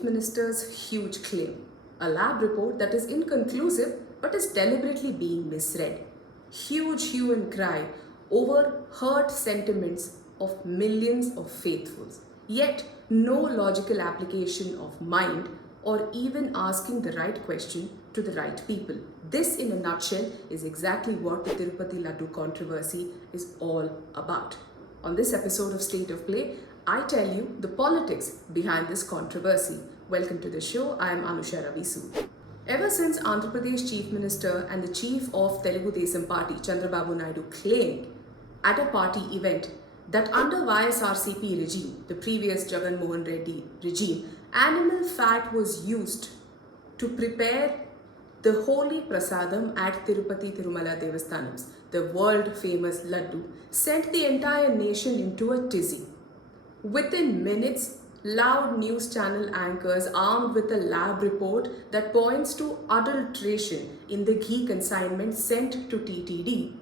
Chief Minister's huge claim, a lab report that is inconclusive but is deliberately being misread. Huge hue and cry over hurt sentiments of millions of faithfuls, yet no logical application of mind or even asking the right question to the right people. This, in a nutshell, is exactly what the Tirupati Laddu controversy is all about. On this episode of State of Play, I tell you the politics behind this controversy. Welcome to the show. I am Anusha Ravisu. Ever since Andhra Pradesh Chief Minister and the Chief of Telugu Desam Party, Chandrababu Naidu, claimed at a party event that under YSRCP regime, the previous Jagan Mohan Reddy regime, animal fat was used to prepare the holy prasadam at Tirupati Tirumala Devasthanams, the world famous laddu, sent the entire nation into a tizzy. Within minutes, loud news channel anchors armed with a lab report that points to adulteration in the ghee consignment sent to TTD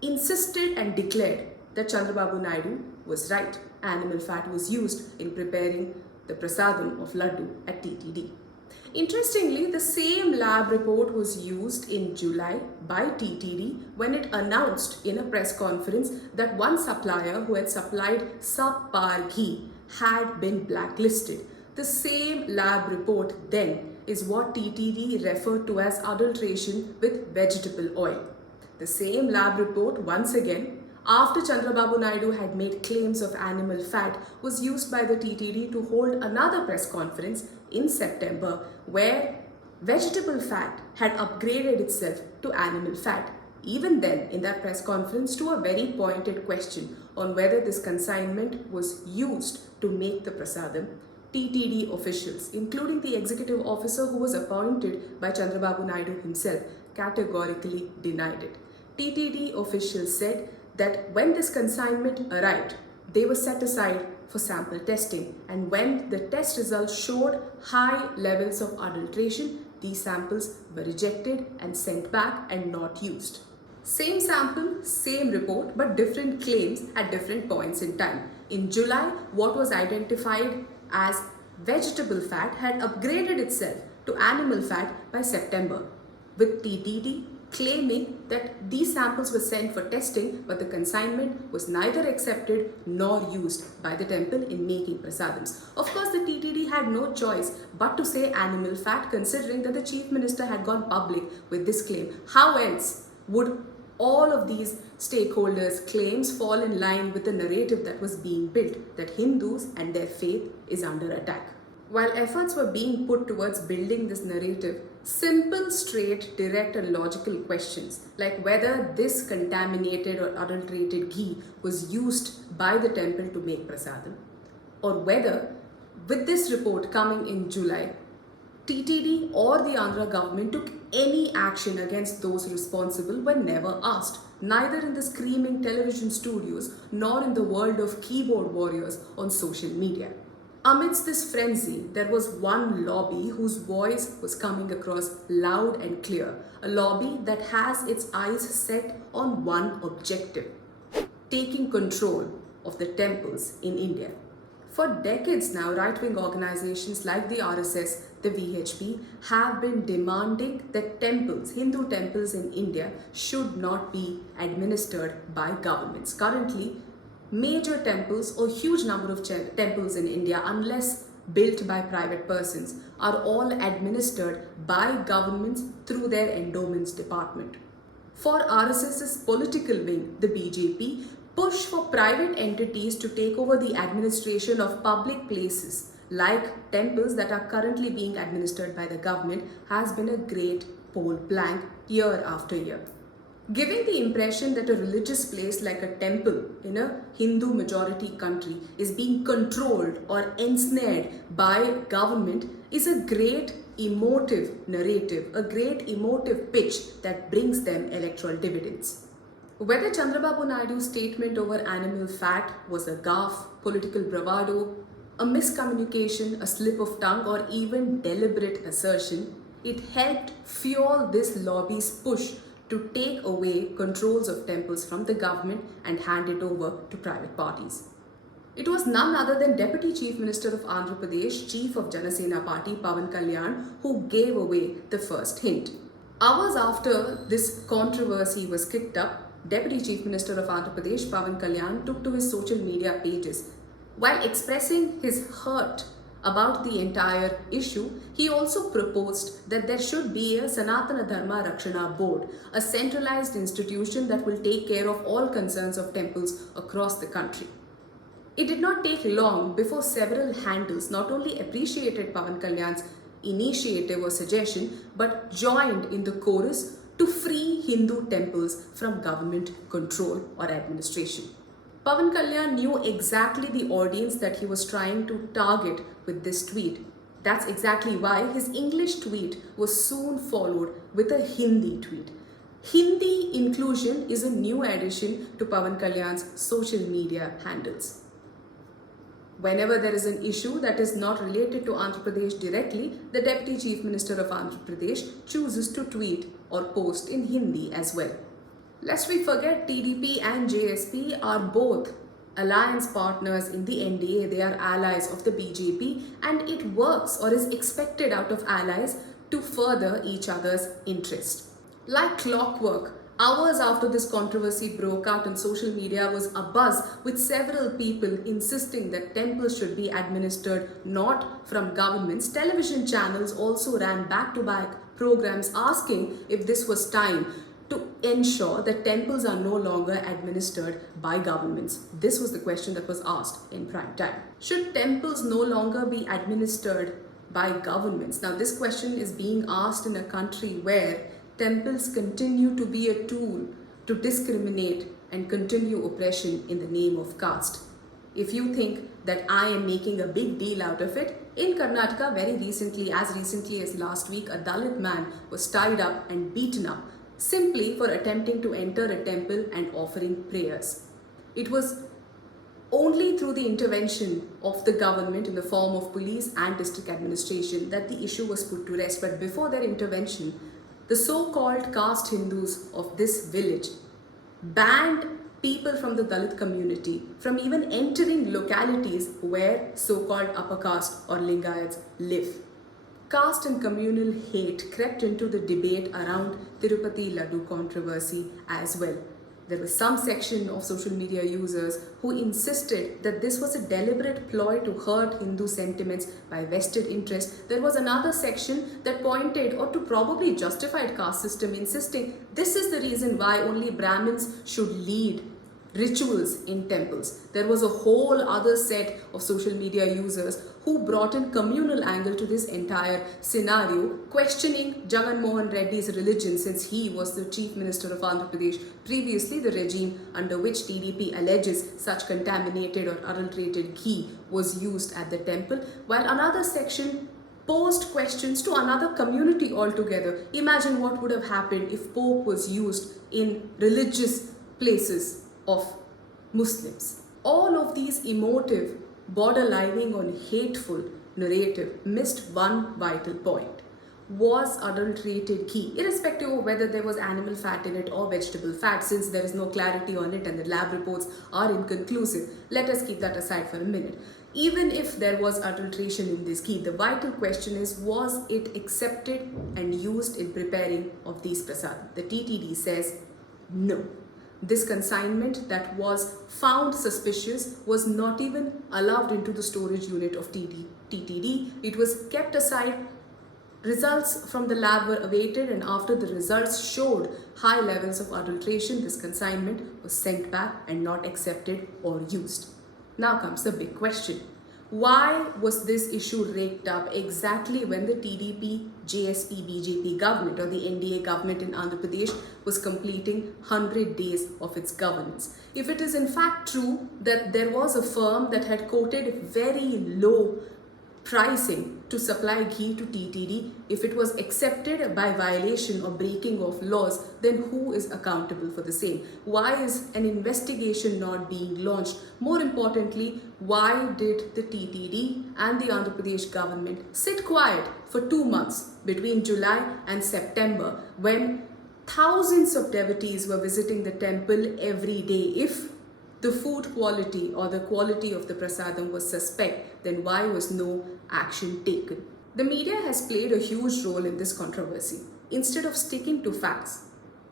insisted and declared that Chandrababu Naidu was right. Animal fat was used in preparing the prasadam of laddu at TTD. Interestingly, the same lab report was used in July by TTD when it announced in a press conference that one supplier who had supplied subpar ghee had been blacklisted. The same lab report then is what TTD referred to as adulteration with vegetable oil. The same lab report, once again, after Chandrababu Naidu had made claims of animal fat, was used by the TTD to hold another press conference in September where vegetable fat had upgraded itself to animal fat. Even then, in that press conference, to a very pointed question on whether this consignment was used to make the prasadam, TTD officials, including the executive officer who was appointed by Chandrababu Naidu himself, categorically denied it. TTD officials said that when this consignment arrived, they were set aside for sample testing, and when the test results showed high levels of adulteration, these samples were rejected and sent back and not used. Same sample, same report, but different claims at different points in time. In July, what was identified as vegetable fat had upgraded itself to animal fat by September, with TTD claiming that these samples were sent for testing, but the consignment was neither accepted nor used by the temple in making prasadams. Of course, the TTD had no choice but to say animal fat, considering that the Chief Minister had gone public with this claim. How else would all of these stakeholders' claims fall in line with the narrative that was being built, that Hindus and their faith is under attack? While efforts were being put towards building this narrative, simple, straight, direct and logical questions like whether this contaminated or adulterated ghee was used by the temple to make prasadam, or whether, with this report coming in July, TTD or the Andhra government took any action against those responsible were never asked, neither in the screaming television studios nor in the world of keyboard warriors on social media. Amidst this frenzy, there was one lobby whose voice was coming across loud and clear, a lobby that has its eyes set on one objective: taking control of the temples in India. For decades now, right-wing organizations like the RSS, the VHP, have been demanding that temples, Hindu temples in India, should not be administered by governments. Currently, major temples or huge number of temples in India, unless built by private persons, are all administered by governments through their endowments department. For RSS's political wing, the BJP, push for private entities to take over the administration of public places like temples that are currently being administered by the government has been a great poll blank year after year, giving the impression that a religious place like a temple in a Hindu majority country is being controlled or ensnared by government is a great emotive narrative, a great emotive pitch that brings them electoral dividends. Whether Chandrababu Naidu's statement over animal fat was a gaffe, political bravado, a miscommunication, a slip of tongue, or even deliberate assertion, it helped fuel this lobby's push to take away controls of temples from the government and hand it over to private parties. It was none other than Deputy Chief Minister of Andhra Pradesh, Chief of Janasena Party, Pawan Kalyan, who gave away the first hint. Hours after this controversy was kicked up, Deputy Chief Minister of Andhra Pradesh, Pawan Kalyan, took to his social media pages. While expressing his hurt about the entire issue, he also proposed that there should be a Sanatana Dharma Rakshana Board, a centralized institution that will take care of all concerns of temples across the country. It did not take long before several handles not only appreciated Pawan Kalyan's initiative or suggestion, but joined in the chorus to free Hindu temples from government control or administration. Pawan Kalyan knew exactly the audience that he was trying to target with this tweet. That's exactly why his English tweet was soon followed with a Hindi tweet. Hindi inclusion is a new addition to Pawan Kalyan's social media handles. Whenever there is an issue that is not related to Andhra Pradesh directly, the Deputy Chief Minister of Andhra Pradesh chooses to tweet or post in Hindi as well. Lest we forget, TDP and JSP are both alliance partners in the NDA. They are allies of the BJP, and it works or is expected out of allies to further each other's interest. Like clockwork, hours after this controversy broke out on social media was abuzz with several people insisting that temples should be administered not from governments. Television channels also ran back-to-back programs asking if this was time to ensure that temples are no longer administered by governments. This was the question that was asked in prime time. Should temples no longer be administered by governments? Now, this question is being asked in a country where temples continue to be a tool to discriminate and continue oppression in the name of caste. If you think that I am making a big deal out of it, in Karnataka very recently, as recently as last week, a Dalit man was tied up and beaten up simply for attempting to enter a temple and offering prayers. It was only through the intervention of the government in the form of police and district administration that the issue was put to rest. But before their intervention, the so-called caste Hindus of this village banned people from the Dalit community from even entering localities where so-called upper caste or Lingayats live. Caste and communal hate crept into the debate around Tirupati Laddu controversy as well. There was some section of social media users who insisted that this was a deliberate ploy to hurt Hindu sentiments by vested interest. There was another section that pointed or to probably justified caste system, insisting this is the reason why only Brahmins should lead rituals in temples. There was a whole other set of social media users who brought in communal angle to this entire scenario, questioning Jagan Mohan Reddy's religion since he was the Chief Minister of Andhra Pradesh, previously the regime under which TDP alleges such contaminated or adulterated ghee was used at the temple, while another section posed questions to another community altogether. Imagine what would have happened if pork was used in religious places of Muslims. All of these emotive, borderlining on hateful narrative missed one vital point. Was adulterated ghee, irrespective of whether there was animal fat in it or vegetable fat, since there is no clarity on it and the lab reports are inconclusive. Let us keep that aside for a minute. Even if there was adulteration in this ghee, the vital question is, was it accepted and used in preparing of these prasad? The TTD says no. This consignment that was found suspicious was not even allowed into the storage unit of TTD. It was kept aside. Results from the lab were awaited, and after the results showed high levels of adulteration, this consignment was sent back and not accepted or used. Now comes the big question. Why was this issue raked up exactly when the TDP, JSP, BJP government or the NDA government in Andhra Pradesh was completing 100 days of its governance? If it is in fact true that there was a firm that had quoted very low pricing to supply ghee to TTD, if it was accepted by violation or breaking of laws, then who is accountable for the same? Why is an investigation not being launched? More importantly, why did the TTD and the Andhra Pradesh government sit quiet for 2 months between July and September when thousands of devotees were visiting the temple every day? If the food quality or the quality of the prasadam was suspect, then why was no action taken? The media has played a huge role in this controversy. Instead of sticking to facts,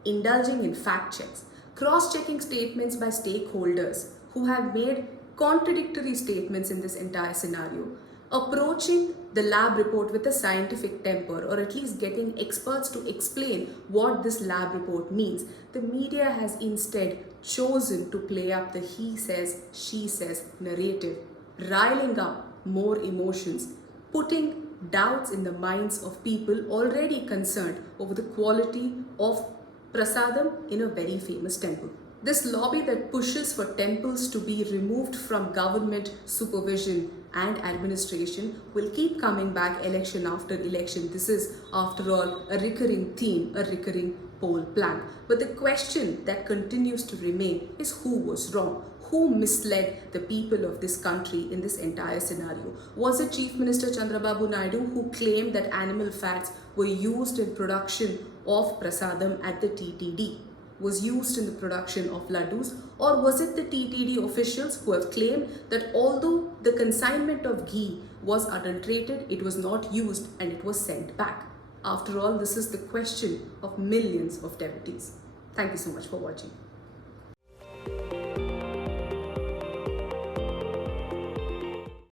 indulging in fact checks, cross-checking statements by stakeholders who have made contradictory statements in this entire scenario, approaching the lab report with a scientific temper, or at least getting experts to explain what this lab report means, the media has instead chosen to play up the he says, she says narrative, riling up more emotions, putting doubts in the minds of people already concerned over the quality of prasadam in a very famous temple. This lobby that pushes for temples to be removed from government supervision and administration will keep coming back election after election. This is, after all, a recurring theme, a recurring poll plank. But the question that continues to remain is who was wrong? Who misled the people of this country in this entire scenario? Was it Chief Minister Chandrababu Naidu who claimed that animal fats were used in production of prasadam at the TTD? Was used in the production of laddus? Or was it the TTD officials who have claimed that although the consignment of ghee was adulterated, it was not used and it was sent back? After all, this is the question of millions of devotees. Thank you so much for watching.